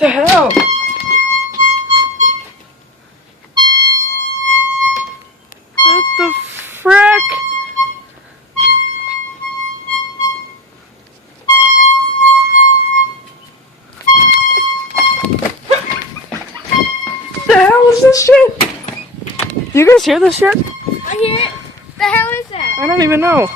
The hell? What the frick? The hell is this shit? You guys hear this shit? I hear it. The hell is that? I don't even know.